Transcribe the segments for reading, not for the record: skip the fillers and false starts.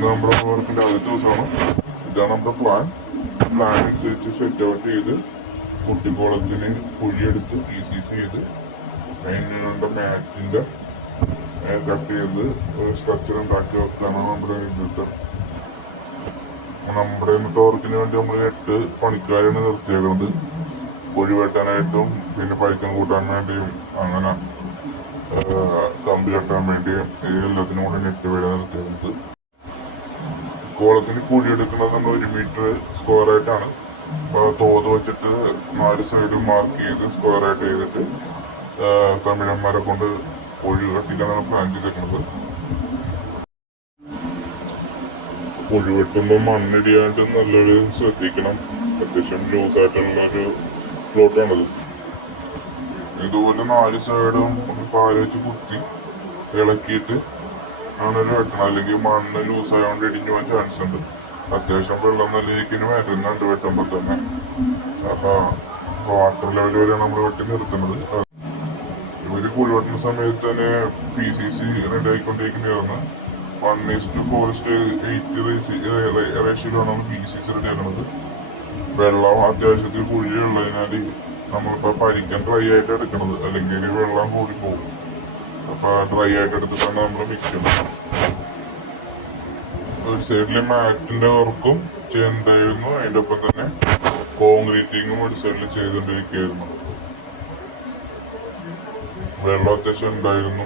ഇന്ന് നമ്മുടെ വർക്കിൻ്റെ ആദ്യത്തെ ദിവസമാണ്. ഇതാണ് നമ്മുടെ പ്ലാൻ അനുസരിച്ച് സെറ്റ് ഔട്ട് ചെയ്ത് കുട്ടിക്കോളത്തിന് കുഴിയെടുത്ത് PCC ചെയ്ത് അതിനുള്ള മാറ്റിൻ്റെ കട്ട് ചെയ്ത് സ്ട്രക്ചർ ഉണ്ടാക്കി വെക്കാനാണ് നമ്മുടെ ഇന്നത്തെ വർക്കിന് വേണ്ടി നമ്മൾ 8 പണിക്കാരാണ് നിർത്തിയേക്കുന്നത്. കുഴി വെട്ടാനായിട്ടും പിന്നെ പൈക്കം കൂട്ടാൻ വേണ്ടിയും അങ്ങനെ കമ്പി കെട്ടാൻ വേണ്ടിയും എല്ലാത്തിനും കൂടെ 8 പേരെ നിർത്തിയേക്കുന്നത്. കോളത്തിന് കുഴിയെടുക്കുന്നത് നമ്മൾ 1 മീറ്റർ സ്ക്വയറായിട്ടാണ്. തോത് വെച്ചിട്ട് 4 സൈഡും മാർക്ക് ചെയ്ത് സ്ക്വയറായിട്ട് ചെയ്തിട്ട് തമിഴന്മാരെ കൊണ്ട് കുഴി കട്ടിക്കാനാണ് പ്ലാൻ ചെയ്തിരിക്കുന്നത്. കുഴി വെട്ടുമ്പോൾ മണ്ണിടിയാണ്ട് നല്ലൊരു ശ്രദ്ധിക്കണം. അത്യാവശ്യം ലൂസായിട്ടുള്ളൊരു പ്ലോട്ടാണത്. ഇതുപോലെ 4 സൈഡും പാല് വെച്ച് കുത്തി ഇളക്കിയിട്ട് ആണൊരു വെട്ടണം, അല്ലെങ്കിൽ മണ്ണ് ലൂസായതുകൊണ്ട് ഇടിഞ്ഞു പോകാൻ ചാൻസ് ഉണ്ട്. അത്യാവശ്യം വെള്ളം നല്ല രീതിക്ക് വരുന്നുണ്ട് വെട്ടുമ്പോൾ തന്നെ. അപ്പോൾ വാട്ടർ ലെവൽ വരെയാണ് നമ്മൾ വെട്ടി നിർത്തുന്നത്. ഇവർ കുഴി വെട്ടുന്ന സമയത്ത് തന്നെ PCC റെഡി ആയിക്കൊണ്ടിരിക്കുന്നതാണ്. 1:4:8 റേഷ്യോയിലാണ് PCC റെഡി ആക്കുന്നത്. വെള്ളം അത്യാവശ്യത്തിൽ കുഴിയുള്ളതിനാൽ നമ്മളിപ്പോൾ പരിക്കാൻ ഡ്രൈ ആയിട്ട് എടുക്കുന്നത്, അല്ലെങ്കിൽ വെള്ളം കൂടി പോകും. അപ്പോൾ ഡ്രൈ ആയിട്ട് എടുത്തിട്ടാണ് നമ്മൾ മിക്സ് ചെയ്യുന്നത്. ഒരു സൈഡിൽ മാറ്റിൻ്റെ വർക്കും ചെയ്യുന്നുണ്ടായിരുന്നു, അതിൻ്റെ ഒപ്പം തന്നെ കോൺക്രീറ്റിങ്ങും ഒരു സൈഡിൽ ചെയ്തുകൊണ്ടിരിക്കുകയായിരുന്നു. വെള്ളം അത്യാവശ്യം ഉണ്ടായിരുന്നു.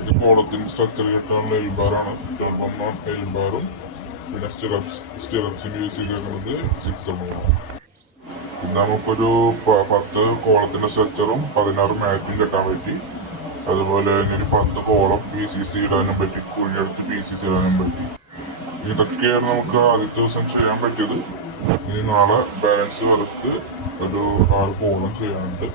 ഇത് കോളത്തിന് സ്ട്രക്ചർ കിട്ടാനുള്ള എൽബാറാണ്. 12 എൽബാറും പിന്നെ സ്റ്റിറപ്സിന് യൂസ് ചെയ്തിരിക്കുന്നത് 6 പിന്നെ നമുക്കൊരു 10 കോളത്തിൻ്റെ സ്ട്രക്ചറും 16 മാറ്റും കെട്ടാൻ പറ്റി. അതുപോലെ തന്നെ ഒരു 10 കോളം PCC ഇടാനും പറ്റി, കുഴിയെടുത്ത് PCC ഇടാനും പറ്റി. ഇതൊക്കെയാണ് നമുക്ക് ആദ്യത്തെ ദിവസം ചെയ്യാൻ പറ്റിയത്. ഇനി നാളെ ബാലൻസ് വർക്ക് ഒരു 6 കോളം ചെയ്യാനുണ്ട്.